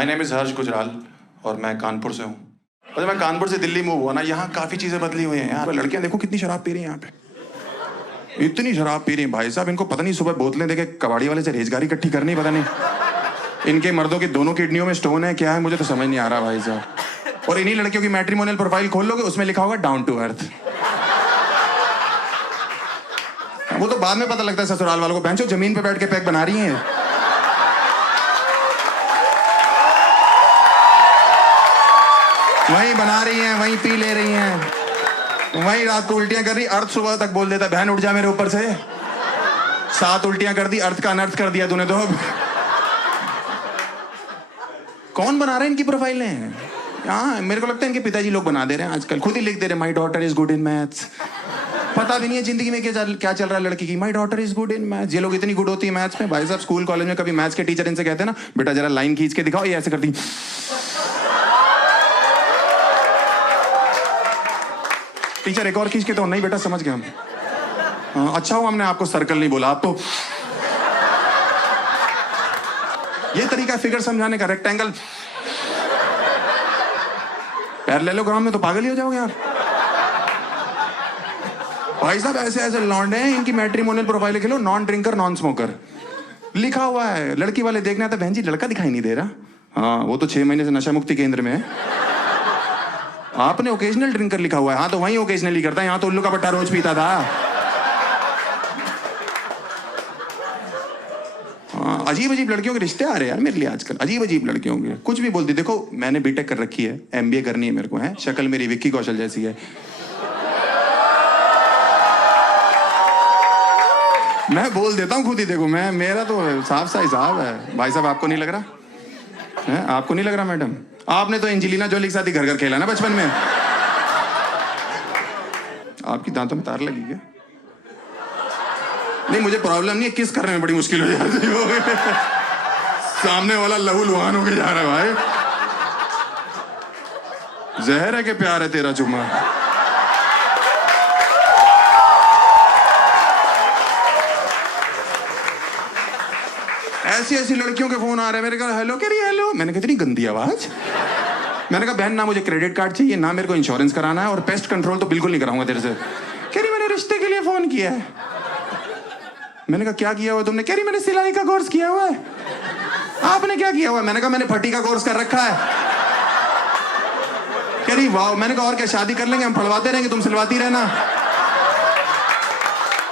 My name is हर्ष गुजराल और मैं कानपुर से हूँ। और मैं कानपुर से दिल्ली मूव हुआ ना, यहाँ काफ़ी चीज़ें बदली हुई हैं। यहाँ लड़कियाँ देखो कितनी शराब पी रही हैं, यहाँ पे इतनी शराब पी रही हैं भाई साहब, इनको पता नहीं सुबह बोतलें देके कबाड़ी वाले से रेजगारी इकट्ठी करनी, पता नहीं इनके मर्दों की दोनों किडनियों में स्टोन है क्या है, मुझे तो समझ नहीं आ रहा भाई साहब। और इन्हीं लड़कियों की मैट्रिमोनियल प्रोफाइल खोल लोगे, उसमें लिखा होगा डाउन टू अर्थ। वो तो बाद में पता लगता है ससुराल वालों को, बेंचो जमीन पे बैठ के पैक बना रही हैं। वहीं बना रही हैं, वहीं पी ले रही हैं, वहीं रात को उल्टियां कर रही, अर्थ सुबह तक बोल देता बहन उठ जा मेरे ऊपर से। 7 उल्टियां कर दी, अर्थ का अनर्थ कर दिया तूने तो। कौन बना रहा है इनकी प्रोफाइलें? हाँ, मेरे को लगता है इनके पिताजी लोग बना दे रहे हैं आजकल, खुद ही लिख दे रहे हैं my daughter is good in maths. पता भी नहीं है जिंदगी में क्या चल रहा है लड़की की, my daughter is good in maths. ये लोग इतनी गुड होती है मैथ्स में भाई साहब, स्कूल कॉलेज में कभी मैथ्स के टीचर इनसे कहते हैं ना बेटा जरा लाइन खींच के दिखाओ, ये ऐसे करती। टीचर एक और खींच के तो नहीं बेटा समझ गए हम। हाँ, अच्छा हो हमने आपको सर्कल नहीं बोला, आप तो ये तरीका फिगर समझाने का, रेक्टेंगल पैरेललोग्राम में तो पागल ही हो जाओगे आप भाई साहब। ऐसे ऐसे लौंडे हैं, इनकी मैट्रिमोनियल प्रोफाइल खेलो, नॉन ड्रिंकर नॉन स्मोकर लिखा हुआ है। लड़की वाले देखने आते, बहन जी लड़का दिखाई नहीं दे रहा। हाँ, वो तो 6 महीने से नशा मुक्ति केंद्र में है। आपने ओकेजनल ड्रिंकर लिखा हुआ है। हाँ, तो वहीं ओकेजनली करता है, यहाँ तो उल्लू का पट्टा रोज पीता था। हाँ, अजीब अजीब लड़कियों के रिश्ते आ रहे हैं यार मेरे लिए आजकल, अजीब अजीब लड़कियों के, कुछ भी बोलती। देखो मैंने बीटेक कर रखी है, MBA करनी है मेरे को, है शक्ल मेरी विक्की कौशल जैसी है। मैं बोल देता हूँ खुद ही, देखो मैं, मेरा तो साफ सा हिसाब है भाई साहब। आपको नहीं लग रहा है? आपको नहीं लग रहा मैडम? आपने तो एंजेलिना जोली के साथ ही घर घर खेला ना बचपन में। आपकी दांतों में तार लगी क्या? नहीं, मुझे प्रॉब्लम नहीं है, किस करने में बड़ी मुश्किल हो जाती है। सामने वाला लहू लुहान होके जा रहा है भाई। जहर है कि प्यार है तेरा चुम्मा? ऐसी ऐसी लड़कियों के फोन आ रहे हैं मेरे घर, हेलो कह रही हेलो। मैंने कहा इतनी गंदी आवाज। मैंने कहा बहन ना मुझे क्रेडिट कार्ड चाहिए, ना मेरे को इंश्योरेंस कराना है, और पेस्ट कंट्रोल तो बिल्कुल नहीं कराऊंगा तेरे से। कह रही मैंने रिश्ते के लिए फोन किया है। मैंने कहा क्या किया हुआ तुमने? कह रही मैंने सिलाई का कोर्स किया हुआ है। आपने क्या किया हुआ है? मैंने कहा मैंने फटी का कोर्स कर रखा है। कह रही वाह। मैंने कहा और क्या, शादी कर लेंगे हम, फड़वाते रहेंगे, तुम सिलवाती रहना।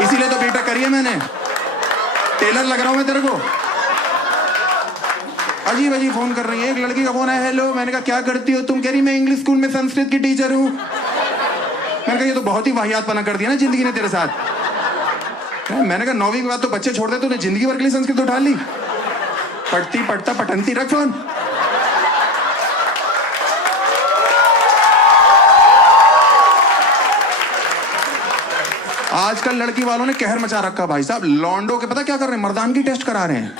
इसीलिए तो बीटेक करी है मैंने, टेलर लग रहा हूं मैं तेरे को। अजीब अजीब फोन कर रही है। एक लड़की का फोन है, हेलो। मैंने कहा क्या करती हो तुम? कह रही मैं इंग्लिश स्कूल में संस्कृत की टीचर हूँ। मैंने कहा ये तो बहुत ही वाहियातपना कर दिया ना जिंदगी ने तेरे साथ। मैंने कहा 9वीं के बाद तो बच्चे छोड़ दे, तूने जिंदगी भर के लिए संस्कृत उठा ली। पढ़ती पढ़ता पठंती रख फोन। आजकल लड़की वालों ने कहर मचा रखा भाई साहब। लॉन्डो के पता क्या कर रहे हैं? मर्दानगी टेस्ट करा रहे हैं।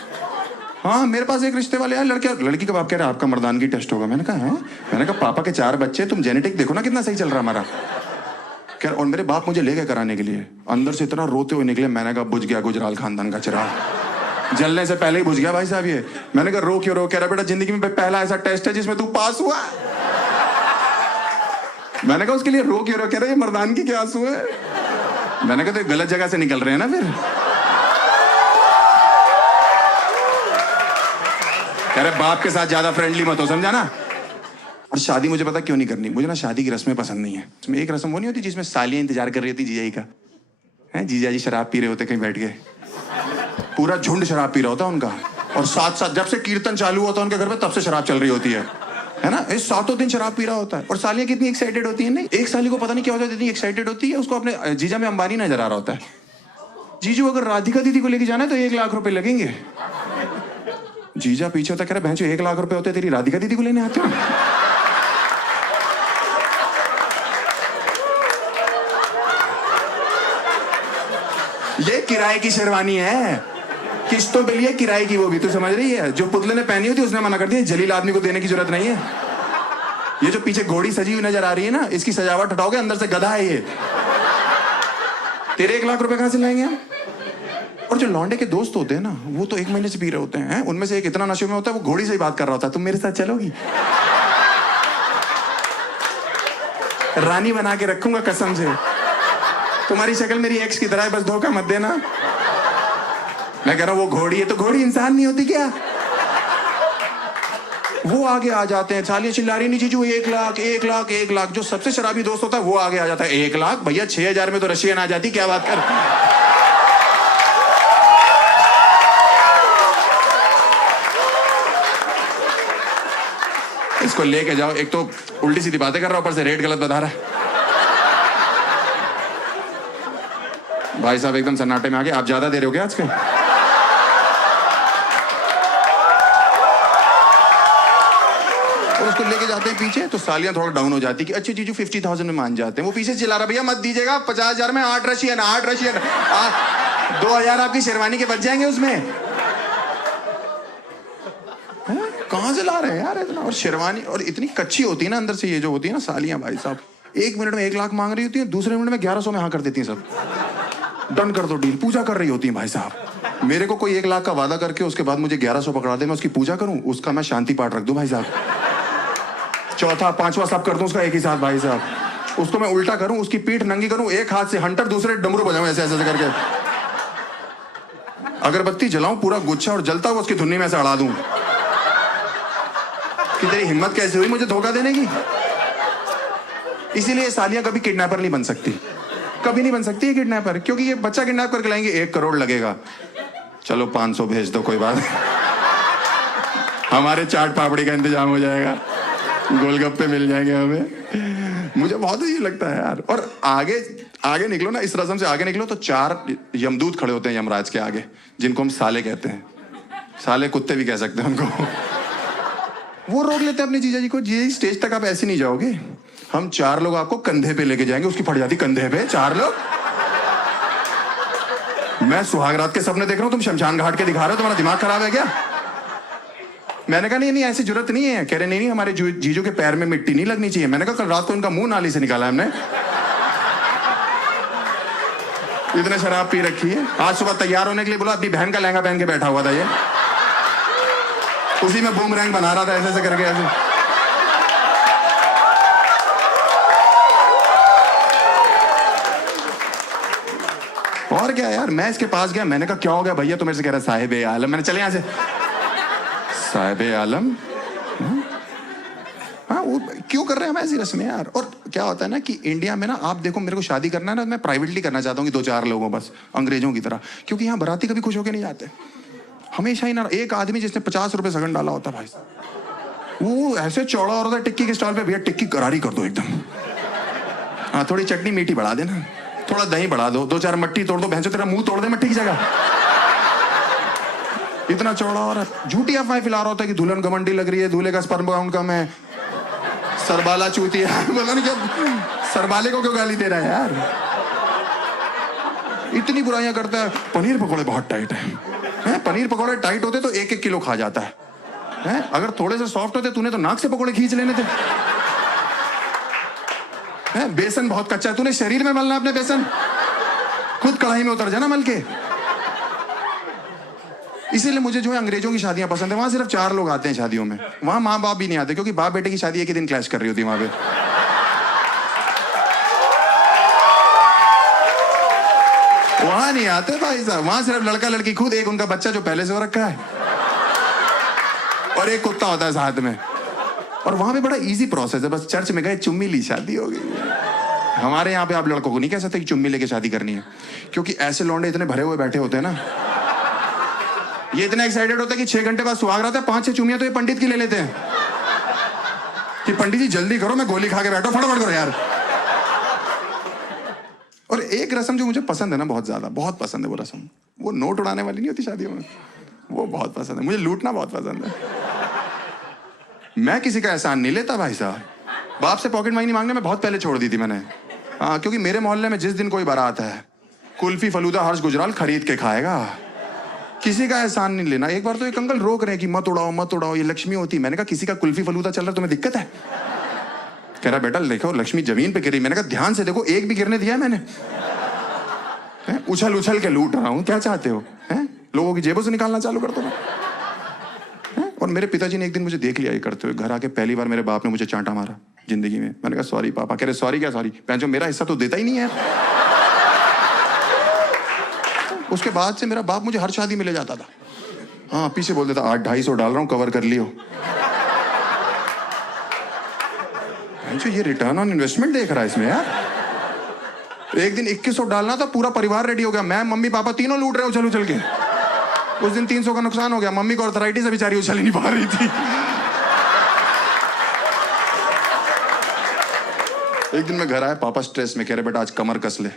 हाँ, मेरे पास एक रिश्ते वाले यार, लड़की का बाप कह रहा है आपका मर्दानगी टेस्ट होगा। मैंने कहा है? मैंने कहा पापा के 4 बच्चे, तुम जेनेटिक देखो ना कितना सही चल रहा है हमारा। क्या? और मेरे बाप मुझे ले गए कराने के लिए, अंदर से इतना रोते हुए निकले। मैंने कहा बुझ गया गुजराल खानदान का चिराग, जलने से पहले ही बुझ गया भाई साहब ये। मैंने कहा रो क्यों रो? कह रहा बेटा जिंदगी में पहला ऐसा टेस्ट है जिसमें तू पास हुआ। मैंने कहा उसके लिए रो क्यों रो? कह रहा ये मर्दानगी के आंसू है। मैंने कहा तो गलत जगह से निकल रहे हैं ना फिर। कह रहे बाप के साथ ज्यादा फ्रेंडली मत हो, समझा ना। और शादी मुझे पता क्यों नहीं करनी, मुझे ना शादी की रस्में पसंद नहीं है। उसमें एक रस्म वो नहीं होती जिसमें सालियां इंतजार कर रही होती जीजाजी का, है जीजाजी शराब पी रहे होते कहीं बैठ के, पूरा झुंड शराब पी रहा होता उनका, और साथ साथ जब से कीर्तन चालू होता है उनके घर पे तब से शराब चल रही होती है ना। इस 7 दिन शराब पी रहा होता है, और सालियां कितनी एक्साइटेड होती है। नहीं, एक साली को पता नहीं क्या होता है, इतनी एक्साइटेड होती है, उसको अपने जीजा में अंबानी नजर आ रहा होता है। जीजू अगर राधिका दीदी को लेके जाना है तो 1 लाख रुपए लगेंगे। जीजा पीछे होता, कह रहा बहन 1 लाख रुपए होते तेरी राधिका दीदी को लेने आते हो। ये किराए की शेरवानी है, किस्तों पे लिए किराए की, वो भी तो समझ रही है। जो पुतले ने पहनी होती उसने मना कर दिया, जलील आदमी को देने की जरूरत नहीं है। ये जो पीछे घोड़ी सजी हुई नजर आ रही है ना, इसकी सजावट हटाओगे अंदर से गधा है ये। तेरे 1 लाख रुपए कहां से लाएंगे हम? और जो लौंडे के दोस्त होते हैं ना, वो तो 1 महीने से पी रहे होते हैं। उनमें से एक इतना नशे में होता है, वो घोड़ी से ही बात कर रहा होता है, तुम मेरे साथ चलोगी? रानी बना के रखूंगा कसम से, तुम्हारी शक्ल मेरी एक्स की तरह है, बस धोखा मत देना। मैं कह रहा हूं वो घोड़ी है तो घोड़ी इंसान नहीं होती क्या? वो आगे आ जाते हैं, सालियां चिल्ला रही नहीं जीजू 1 लाख 1 लाख 1 लाख। जो सबसे शराबी दोस्त होता है वो आगे आ जाता है, 1 लाख भैया 6000 में तो रशियन आ जाती, क्या बात कर। इसको लेके जाओ, एक तो उल्टी सीधी बातें कर रहा है, ऊपर से रेट गलत बता रहा है। भाई साहब एकदम सन्नाटे में आ गए। आप ज्यादा दे रहे हो क्या आजकल? और उसको लेके जाते हैं पीछे, तो सालियां थोड़ा डाउन हो जाती कि अच्छे जीजू 50,000 में मान जाते हैं। वो पीछे चिल्ला रहा, भैया मत दीजिएगा 50,000 में 8 रशियन 2,000 आपकी शेरवानी के बच जाएंगे उसमें। कहां से ला रहे हैं यार इतना? और शेरवानी और इतनी कच्ची होती है ना अंदर से, ये जो होती है ना सालियां, भाई साहब 1 मिनट में 1 लाख मांग रही होती है, दूसरे मिनट में 1100 में हाँ कर देती हैं सब। डन कर दो डील, पूजा कर रही होती है भाई साहब। मेरे को कोई 1 लाख का वादा करके उसके बाद मुझे 1100 पकड़ा दे, मैं उसकी पूजा करूं, उसका मैं शांति पाठ रख दूं भाई साहब। चौथा 5वां सब कर दूं उसका एक ही साथ भाई साहब। उसको मैं उल्टा करूं, उसकी पीठ नंगी करूं, एक हाथ से हंटर दूसरे डमरू बजाऊं ऐसे ऐसे करके, अगरबत्ती जलाऊं पूरा गुच्छा और जलता हुआ उसकी धुन्नी में से अड़ा दूं कि तेरी हिम्मत कैसे हुई मुझे धोखा देने की। इसीलिए सालियां कभी किडनैपर नहीं बन सकती, कभी नहीं बन सकती है किडनैपर, क्योंकि ये बच्चा किडनैप करके लाएंगे 1 करोड़ लगेगा, चलो 500 भेज दो कोई बात नहीं, हमारे चाट पापड़ी का इंतजाम हो जाएगा, गोलगप्पे मिल जाएंगे हमें। मुझे बहुत ही लगता है यार। और आगे आगे निकलो ना, इस रस्म से आगे निकलो तो 4 यमदूत खड़े होते हैं यमराज के आगे, जिनको हम साले कहते हैं, साले कुत्ते भी कह सकते हैं उनको। वो रोक लेते हैं अपने जीजा जी को, जीजा जी स्टेज तक आप ऐसे नहीं जाओगे, हम 4 लोग आपको कंधे पे लेके जाएंगे। उसकी फट जाती कंधे पे, 4 लोग। मैं सुहागरात के सपने देख रहा हूं, तुम शमशान घाट के दिखा रहे हो, तुम्हारा दिमाग खराब है क्या? मैंने कहा नहीं नहीं ऐसी जरूरत नहीं है। कह रहे नहीं हमारे जीजू के पैर में मिट्टी नहीं लगनी चाहिए। मैंने कहा कल रात को इनका मुंह नाली से निकाला हमने, इतने शराब पी रखी है। आज सुबह तैयार होने के लिए बोला, अपनी बहन का लहंगा पहन के बैठा हुआ था ये, उसी में बूमरैंग बना रहा था ऐसे ऐसे करके ऐसे। और क्या यार, मैं इसके पास गया, मैंने कहा क्या हो गया भैया? तो मेरे से कह रहा साहिब ए आलम। मैंने चले यहां से, साहिब ए आलम? हाँ वो क्यों कर रहे हैं हम ऐसी रस्में यार? और क्या होता है ना कि इंडिया में ना, आप देखो मेरे को शादी करना है ना, मैं प्राइवेटली करना चाहता हूँ कि 2-4 लोगों बस, अंग्रेजों की तरह, क्योंकि यहाँ बराती कभी खुश होके नहीं जाते। हमेशा ही ना एक आदमी जिसने 50 रुपए सगन डाला होता भाई, वो ऐसे चौड़ा हो रहा था टिक्की के स्टॉल पे, भैया टिक्की करारी कर दो एकदम, हाँ थोड़ी चटनी मीठी बढ़ा देना, थोड़ा दही बढ़ा दो, 2-4 मट्टी तोड़ दो, भैंसो तेरा मुंह तोड़ दे मट्टी की जगह। इतना चौड़ा और झूठी अफवाहें फैला रहा होता है कि दुल्हन घमंडी लग रही है, दूल्हे का स्पर्म काउंट कम है, सरबाला चूतिया। बोला नहीं क्या, सरबाले को क्यों गाली दे रहा है यार? इतनी बुराइयां करता है। पनीर पकौड़े बहुत टाइट है, पनीर पकौड़े टाइट होते तो 1-1 किलो खा जाता है, अगर थोड़े से सॉफ्ट होते तूने तो नाक से पकौड़े खींच लेने थे। बेसन बहुत कच्चा है, तूने शरीर में मलना अपने बेसन, खुद कढ़ाई में उतर जाना मल के। इसीलिए मुझे जो है अंग्रेजों की शादियां पसंद है, वहां सिर्फ 4 लोग आते हैं शादियों में, वहां माँ बाप भी नहीं आते, क्योंकि बाप बेटे की शादी एक ही दिन क्लैश कर रही होती है वहां पे। वहां नहीं आते भाई साहब, वहां सिर्फ लड़का लड़की खुद, एक उनका बच्चा जो पहले से हो रखा है, और एक कुत्ता होता है साथ में। और वहां पे बड़ा इजी प्रोसेस है, बस चर्च में गए, चुम्मी ली, शादी हो गई। हमारे यहाँ पे आप लड़कों को नहीं कह सकते कि चुम्मी लेके शादी करनी है, क्योंकि ऐसे लौंडे इतने भरे हुए बैठे होते हैं ना, ये इतने एक्साइटेड होता है कि 6 घंटे बाद सुहाग रात है, 5-6 चुम्मियां तो ये पंडित की ले लेते हैं कि पंडित जी जल्दी करो, मैं गोली खा के बैठो, फटाफट करो यार। और एक रस्म जो मुझे पसंद है ना, बहुत ज्यादा, बहुत पसंद है वो रस्म, वो नोट उड़ाने वाली नहीं होती शादियों में, वो बहुत पसंद है मुझे, लूटना बहुत पसंद है। मैं किसी का एहसान नहीं लेता भाई साहब, बाप से पॉकेट मनी मांगने में बहुत पहले छोड़ दी थी मैंने। हाँ, क्योंकि मेरे मोहल्ले में जिस दिन कोई बारात है, कुल्फी फलूदा हर्ष गुजराल खरीद के खाएगा, किसी का एहसान नहीं लेना। एक बार तो एक अंकल रोक रहे हैं कि मत उड़ाओ, ये लक्ष्मी होती। मैंने कहा किसी का कुल्फी फलूदा चल रहा है, तुम्हें दिक्कत है? कह रहा बेटा देखो लक्ष्मी जमीन पे गिरी। मैंने कहा ध्यान से देखो, एक भी गिरने दिया है मैंने? उछल उछल के लूट रहा हूं, क्या चाहते हो? हैं? लोगों की जेबों से निकालना चालू कर दो ना। और मेरे पिताजी ने एक दिन मुझे देख लिया ये करते हुए। घर आके पहली बार मेरे बाप ने मुझे चांटा मारा जिंदगी में। मैंने कहा सॉरी पापा। कह रहे सॉरी क्या सॉरी, जो मेरा हिस्सा तो देता ही नहीं है। उसके बाद से मेरा बाप मुझे हर शादी में ले जाता था। हाँ, पीछे बोल देता 800-250 डाल रहा हूं, कवर कर लियो। जो ये रिटर्न ऑन इन्वेस्टमेंट देख रहा है इसमें यार। एक दिन 2100 डालना था, पूरा परिवार रेडी हो गया। मैं मम्मी पापा तीनों लूट रहे हो उछल उछल के। उस दिन 300 का नुकसान हो गया। मम्मी को आर्थराइटिस है, बेचारी उछल ही नहीं पा रही थी। एक दिन मैं घर आया, पापा स्ट्रेस में। कह रहे बेटा आज कमर कस ले।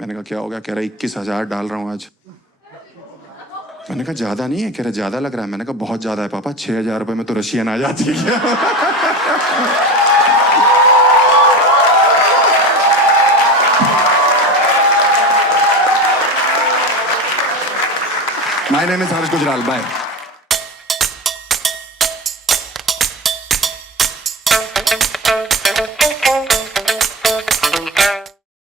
मैंने कहा क्या हो गया? कह रहा 21,000 डाल रहा हूं आज। मैंने कहा ज्यादा नहीं है? कह रहे ज्यादा लग रहा है। मैंने कहा बहुत ज्यादा है पापा, 6,000 रुपए में तो रशियन आ जाती है। My name is Harsh Gujral. Bye.